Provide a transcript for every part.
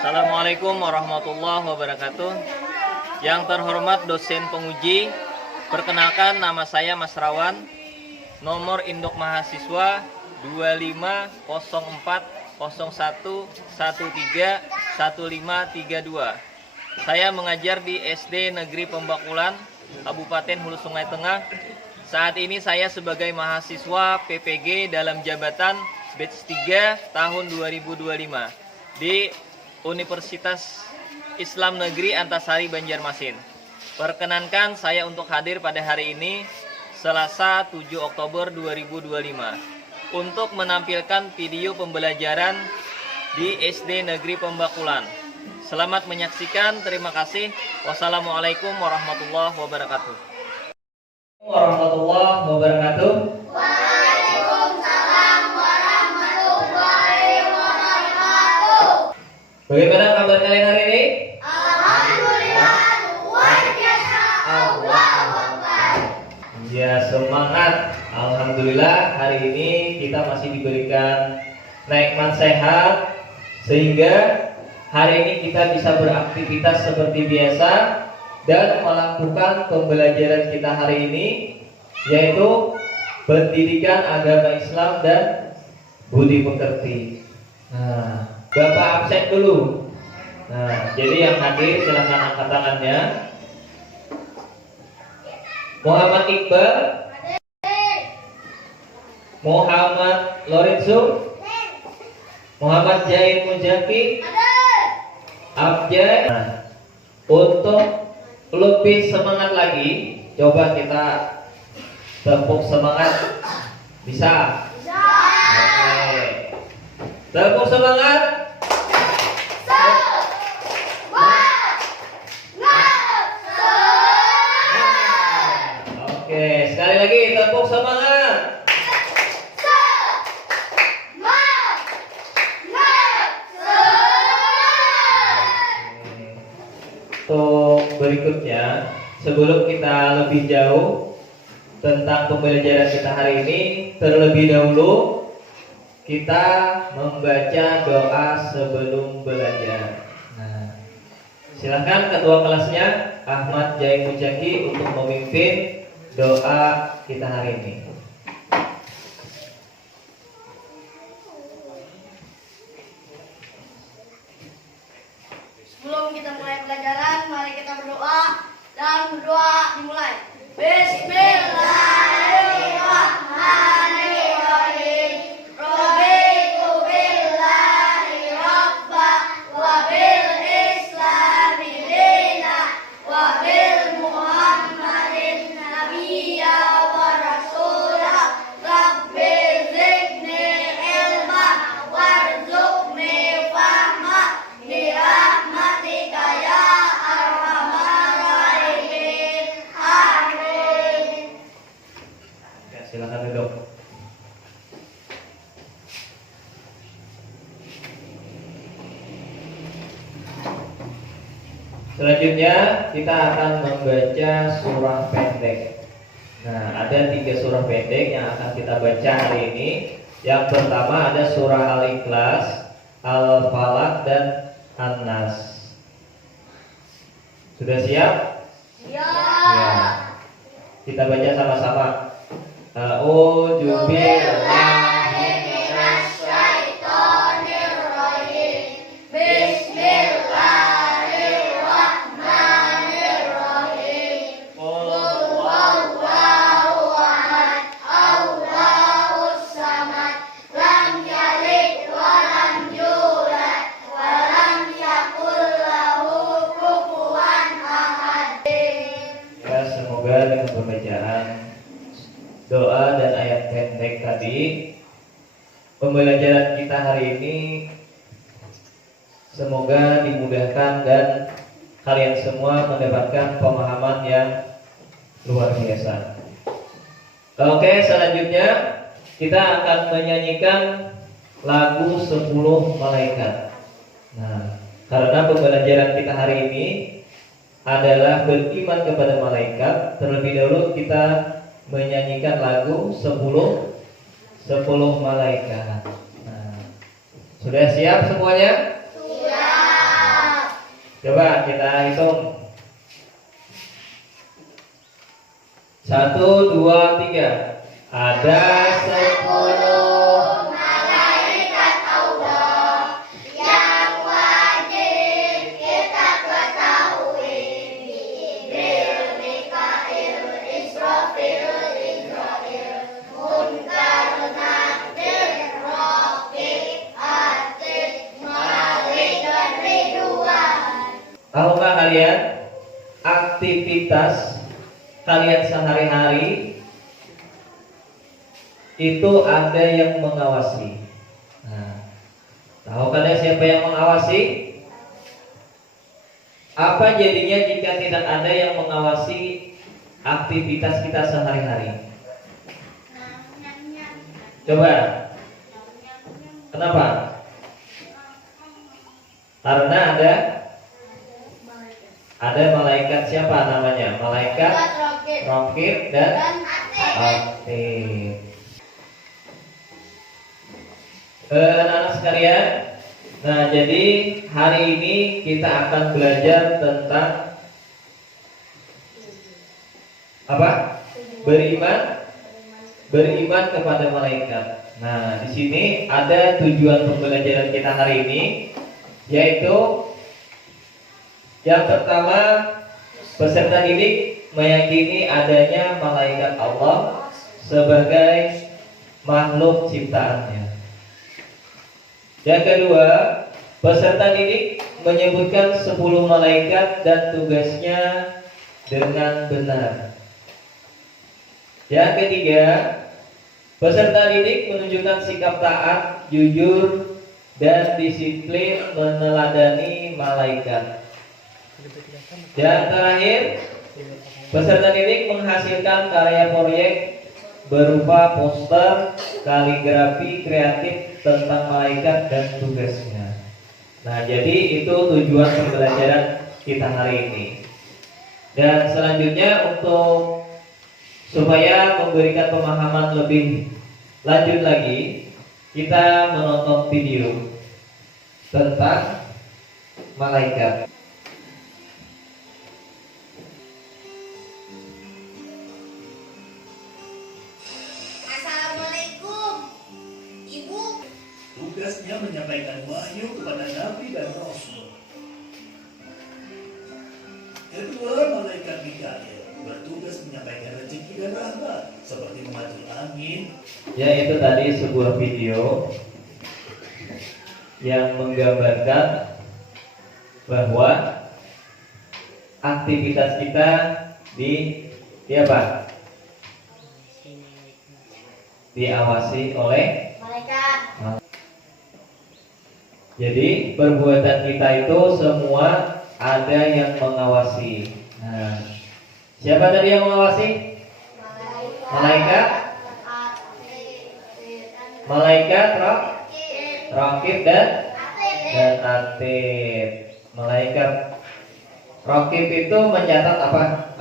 Assalamualaikum warahmatullahi wabarakatuh. Yang terhormat dosen penguji, perkenalkan nama saya Mas Rawan, nomor induk mahasiswa 250401131532. Saya mengajar di SD Negeri Pembakulan, Kabupaten Hulu Sungai Tengah. Saat ini saya sebagai mahasiswa PPG dalam jabatan batch 3 tahun 2025 di Universitas Islam Negeri Antasari Banjarmasin. Perkenankan saya untuk hadir pada hari ini, Selasa 7 Oktober 2025, untuk menampilkan video pembelajaran di SD Negeri Pembakulan. Selamat menyaksikan, terima kasih. Wassalamualaikum warahmatullahi wabarakatuh. Warahmatullahi wabarakatuh. Bagaimana kabar kalian hari ini? Alhamdulillah, luar biasa. Allahu Akbar. Ya, semangat. Alhamdulillah hari ini kita masih diberikan nikmat sehat, sehingga hari ini kita bisa beraktivitas seperti biasa dan melakukan pembelajaran kita hari ini, yaitu pendidikan agama Islam dan budi pekerti. Nah, Bapak absen dulu. Nah, jadi yang hadir silahkan angkat tangannya. Muhammad Iqbal, Muhammad Lorenzo, Muhammad Zain Mujaki, Abjad. Nah, untuk lebih semangat lagi, coba kita tepuk semangat. Bisa? Oke. Tepuk semangat. Oke, sekali lagi tepuk semangat. Untuk berikutnya, sebelum kita lebih jauh tentang pembelajaran kita hari ini, terlebih dahulu kita membaca doa sebelum belajar. Nah, silakan ketua kelasnya Ahmad Zain Mujaki untuk memimpin doa kita hari ini. Sebelum kita mulai pelajaran, mari kita berdoa dan berdoa dimulai. Bismillahirrahmanirrahim. Raditu billahi rabba wa bil islami dina wa bil muhammadin nabiyya wa rasula. Rabbi zidni ilma warzuqni fahma birahmatika ya arhamar rahimin. Amin. Ya, silakan duduk. Selanjutnya kita akan membaca surah pendek. Nah, ada 3 surah pendek yang akan kita baca hari ini. Yang pertama ada surah Al-Ikhlas, Al-Falaq, dan An-Nas. Sudah siap? Ya. Ya. Kita baca sama-sama. A'udzu billahi Minasyaitonir rajim. Bismillahirrahmanirrahim. Qul huwallahu ahad, Allahus samad, lam yalid wa lam yulad wa lam yakul lahu kufuwan ahad. Ya, semoga dengan pembacaan doa dan ayat pendek tadi, pembelajaran kita hari ini semoga dimudahkan dan kalian semua mendapatkan pemahaman yang luar biasa. Oke, selanjutnya kita akan menyanyikan lagu 10 malaikat. Nah, karena pembelajaran kita hari ini adalah beriman kepada malaikat, terlebih dahulu kita menyanyikan lagu 10 malaikat. Nah, sudah siap semuanya? Sudah. Coba kita hitung. 1, 2, 3. Ada 10 malaikat Allah yang wajib kita ketahui. Jibril, Mikail, Israfil, Munkar, Nakir, Raqib, Atid, Malik, dan Ridwan. Tahukah kalian aktivitas kalian sehari-hari itu ada yang mengawasi? Nah, tahu kalian siapa yang mengawasi? Apa jadinya jika tidak ada yang mengawasi aktivitas kita sehari-hari? Coba. Kenapa? Karena ada malaikat, siapa namanya? Malaikat Raqib dan Atid. Anak-anak sekalian, nah jadi hari ini kita akan belajar tentang apa? Beriman kepada malaikat. Nah, di sini ada tujuan pembelajaran kita hari ini, yaitu yang pertama, peserta didik meyakini adanya malaikat Allah sebagai makhluk ciptaannya. Yang kedua, peserta didik menyebutkan 10 malaikat dan tugasnya dengan benar. Yang ketiga, peserta didik menunjukkan sikap taat, jujur, dan disiplin meneladani malaikat. Yang terakhir, peserta didik menghasilkan karya proyek berupa poster, kaligrafi kreatif tentang malaikat dan tugasnya. Nah, jadi itu tujuan pembelajaran kita hari ini. Dan selanjutnya, untuk supaya memberikan pemahaman lebih lanjut lagi, kita menonton video tentang malaikat. Tugasnya menyampaikan wahyu kepada nabi dan rasul. Kedua, malaikat Mikail bertugas menyampaikan rezeki dan rahmat seperti mengatur angin. Ya, itu tadi sebuah video yang menggambarkan bahwa aktivitas kita di apa? Diawasi oleh Malaikat. Jadi perbuatan kita itu semua ada yang mengawasi. Nah, siapa tadi yang mengawasi? Malaikat Raqib dan Atid. Malaikat Raqib itu mencatat apa?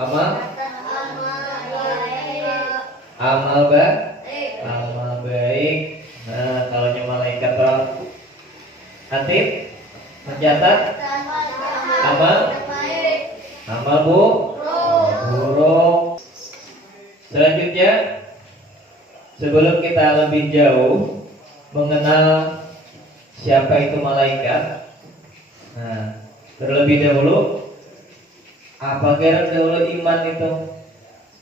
Amal baik. Nah, kalau malaikat Atid mencatat amal buruk. Selanjutnya, sebelum kita lebih jauh mengenal siapa itu malaikat, nah, terlebih dahulu, apa dahulu iman itu?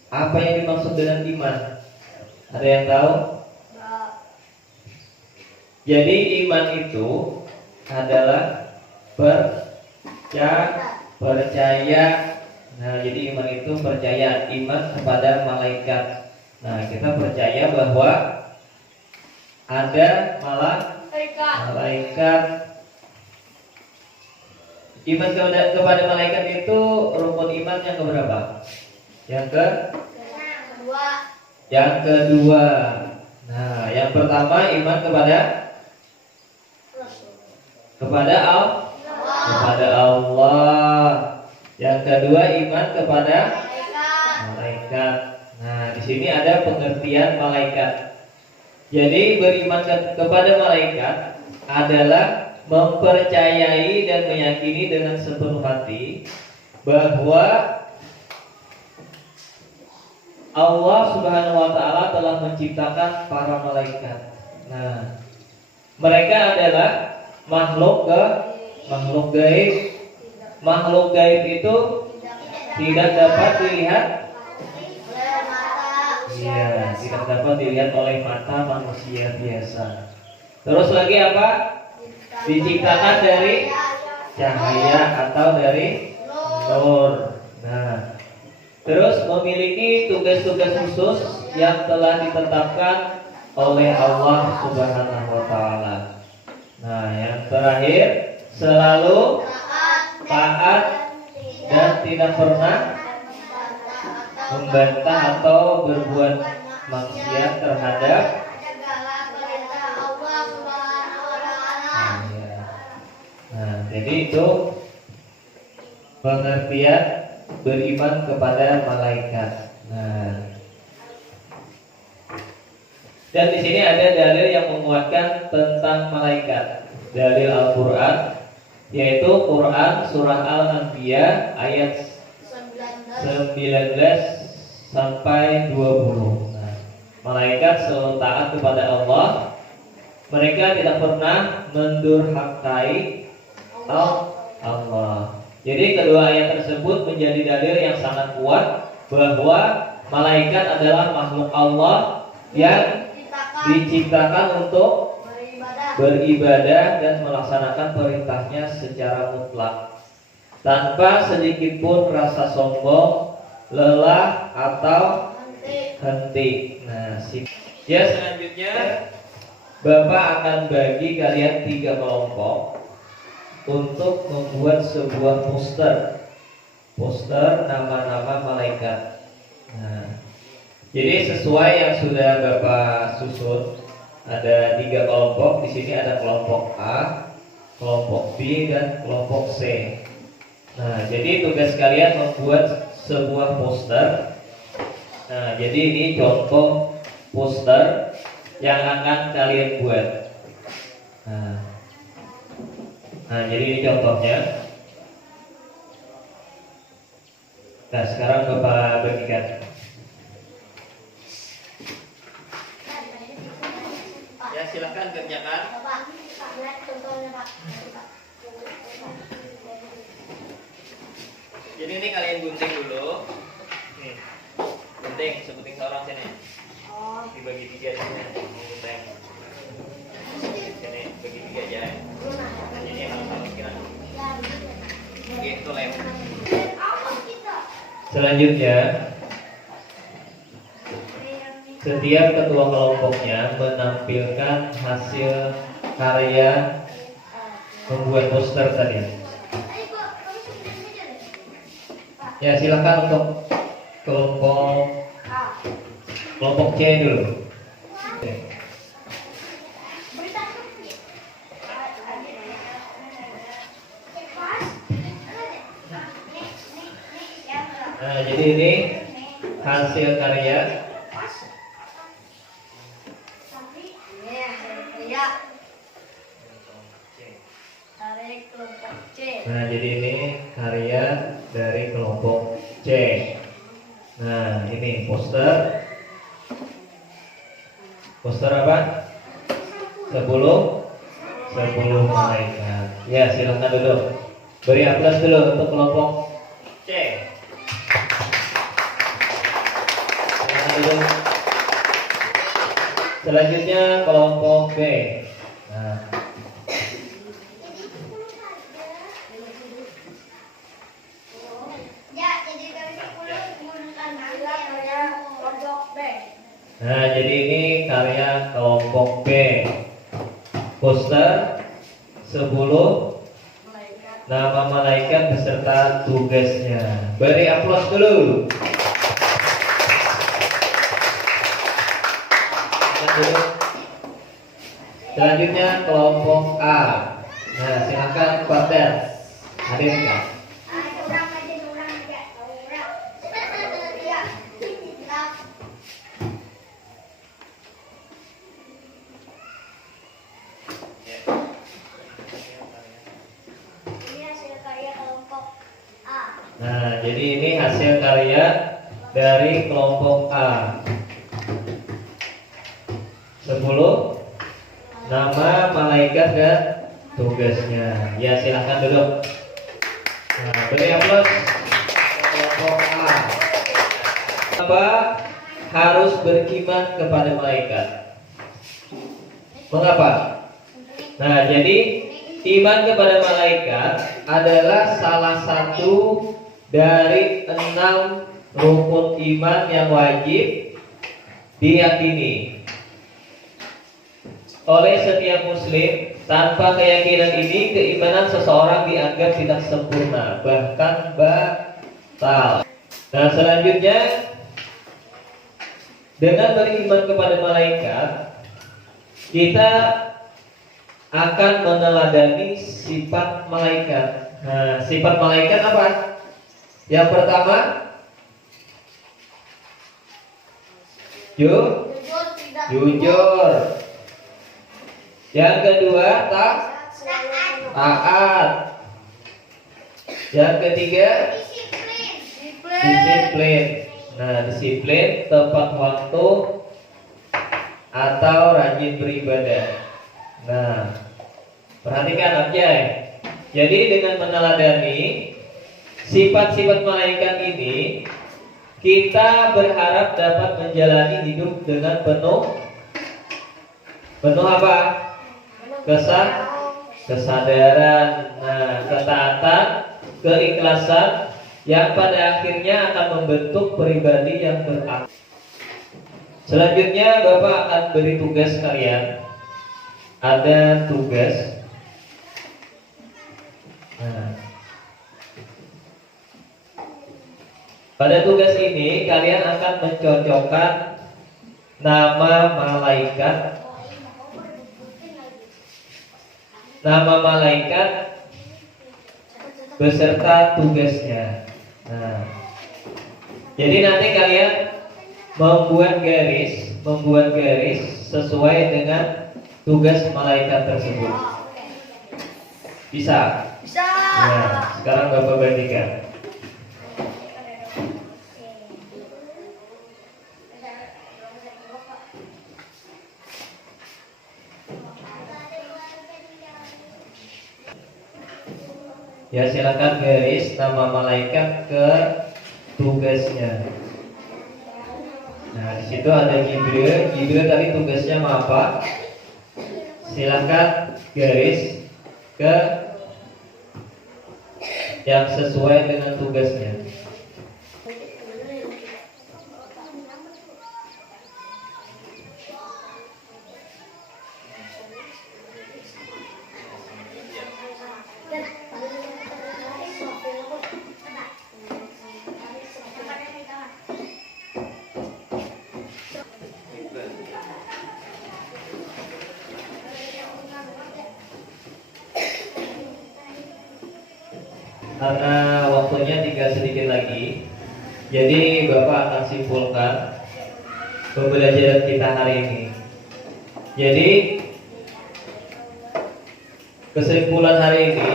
Apa yang dimaksud dengan iman? Ada yang tahu? Jadi iman itu adalah percaya. Nah, jadi iman itu percaya, iman kepada malaikat. Nah, kita percaya bahwa ada malaikat. Iman kepada malaikat itu rukun iman yang keberapa? Yang kedua. Nah, yang pertama iman kepada Allah. Yang kedua iman kepada malaikat. Nah, di sini ada pengertian malaikat. Jadi beriman kepada malaikat adalah mempercayai dan meyakini dengan sepenuh hati bahwa Allah Subhanahu wa taala telah menciptakan para malaikat. Nah, mereka adalah makhluk gaib. Makhluk gaib itu tidak dapat dilihat. Iya, tidak dapat dilihat oleh mata manusia biasa. Terus lagi apa? Diciptakan dari cahaya atau dari nur. Nah, terus memiliki tugas-tugas khusus yang telah ditetapkan oleh Allah Subhanahu wa taala. Nah, yang terakhir, selalu taat dan tidak pernah membantah atau berbuat maksiat terhadap jadi itu pengertian beriman kepada malaikat. Nah, dan di sini ada dalil yang menguatkan tentang malaikat. Dalil Al-Qur'an, yaitu Quran surah Al-Anbiya ayat 19 sampai 20. Nah, malaikat selalu taat kepada Allah. Mereka tidak pernah mendurhakai Allah. Jadi kedua ayat tersebut menjadi dalil yang sangat kuat bahwa malaikat adalah makhluk Allah yang diciptakan untuk beribadah dan melaksanakan perintahnya secara mutlak, tanpa sedikit pun rasa sombong, lelah atau henti. Nah, selanjutnya Bapak akan bagi kalian 3 kelompok untuk membuat sebuah poster nama-nama malaikat. Nah, jadi sesuai yang sudah Bapak susun, ada 3 kelompok. Di sini ada kelompok A, kelompok B, dan kelompok C. Nah, jadi tugas kalian membuat sebuah poster. Nah, jadi ini contoh poster yang akan kalian buat. Nah, jadi ini contohnya. Nah, sekarang Bapak bagikan. Ya, silakan kerjakan. Jadi ini kalian gunting dulu. Nih, gunting sebuting seorang sini. Dibagi 3 sini. Gunting. Sini bagi 3 aja. Ini hal-hal kira. Oke, itu lem. Selanjutnya, setiap ketua kelompoknya menampilkan hasil karya membuat poster tadi. Ya, silakan untuk kelompok C dulu. Nah, jadi ini hasil karya. Nah, jadi ini karya dari kelompok C. Nah, ini poster. Poster apa? 10 malaikat. Ya, silakan dulu. Beri aplaus dulu untuk kelompok C. Silakan dulu. Selanjutnya kelompok B. Nah, jadi ini karya kelompok B. Poster 10 nama malaikat beserta tugasnya. Beri aplaus dulu. Selanjutnya kelompok A. Nah, silakan partner hadirkan. Nah, jadi ini hasil karya dari kelompok A. 10 nama malaikat dan tugasnya. Ya, silahkan duduk. Nah, beri aplaus kelompok A. Kenapa harus beriman kepada malaikat? Mengapa? Nah, jadi iman kepada malaikat adalah salah satu dari 6 rukun iman yang wajib diyakini oleh setiap muslim. Tanpa keyakinan ini, keimanan seseorang dianggap tidak sempurna, bahkan batal. Nah, selanjutnya, dengan beriman kepada malaikat, kita akan meneladani sifat malaikat. Nah, sifat malaikat apa? Yang pertama, Jujur tidak jujur. Yang kedua, taat. Yang ketiga, disiplin. Nah, disiplin, tepat waktu, atau rajin beribadah. Nah, perhatikan Abjay. Jadi dengan meneladani sifat-sifat malaikat ini, kita berharap dapat menjalani hidup dengan penuh apa? Kesadaran, nah, ketaatan, keikhlasan yang pada akhirnya akan membentuk pribadi yang berakhlak. Selanjutnya Bapak akan beri tugas kalian. Ada tugas. Nah, pada tugas ini kalian akan mencocokkan nama malaikat beserta tugasnya. Nah, jadi nanti kalian membuat garis sesuai dengan tugas malaikat tersebut. Bisa? bisa. Nah, sekarang Bapak bandingkan. Ya, silakan garis nama malaikat ke tugasnya. Nah, di situ ada Jibril. Jibril tadi tugasnya apa? Silakan garis ke yang sesuai dengan tugasnya. Karena waktunya tinggal sedikit lagi, jadi Bapak akan simpulkan pembelajaran kita hari ini. Jadi kesimpulan hari ini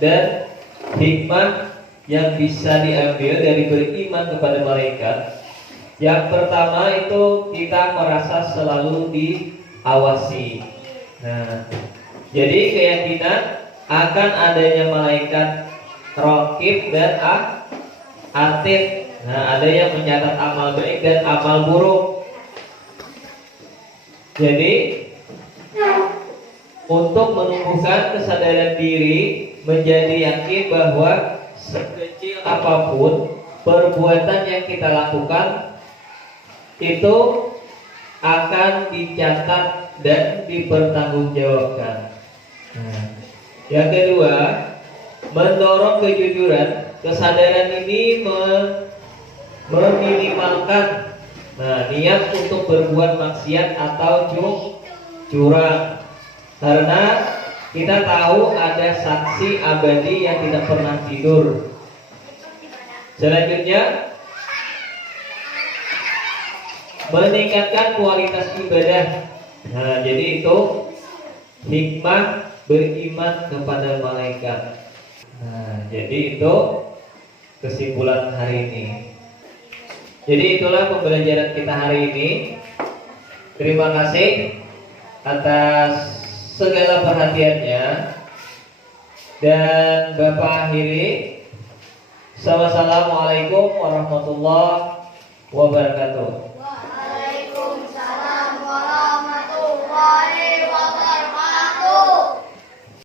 dan hikmah yang bisa diambil dari beriman kepada malaikat. Yang pertama itu kita merasa selalu diawasi. Nah, jadi keyakinan akan adanya malaikat raqib dan atid. Nah, ada yang mencatat amal baik dan amal buruk. Jadi untuk menumbuhkan kesadaran diri, menjadi yakin bahwa sekecil apapun perbuatan yang kita lakukan itu akan dicatat dan dipertanggungjawabkan. Nah, yang kedua, mendorong kejujuran. Kesadaran ini meminimalkan niat untuk berbuat maksiat atau curang, karena kita tahu ada saksi abadi yang tidak pernah tidur. Selanjutnya, meningkatkan kualitas ibadah. Nah, jadi itu hikmah beriman kepada malaikat. Nah, jadi itu kesimpulan hari ini. Jadi itulah pembelajaran kita hari ini. Terima kasih atas segala perhatiannya. Dan Bapak akhiri. Wassalamualaikum warahmatullahi wabarakatuh.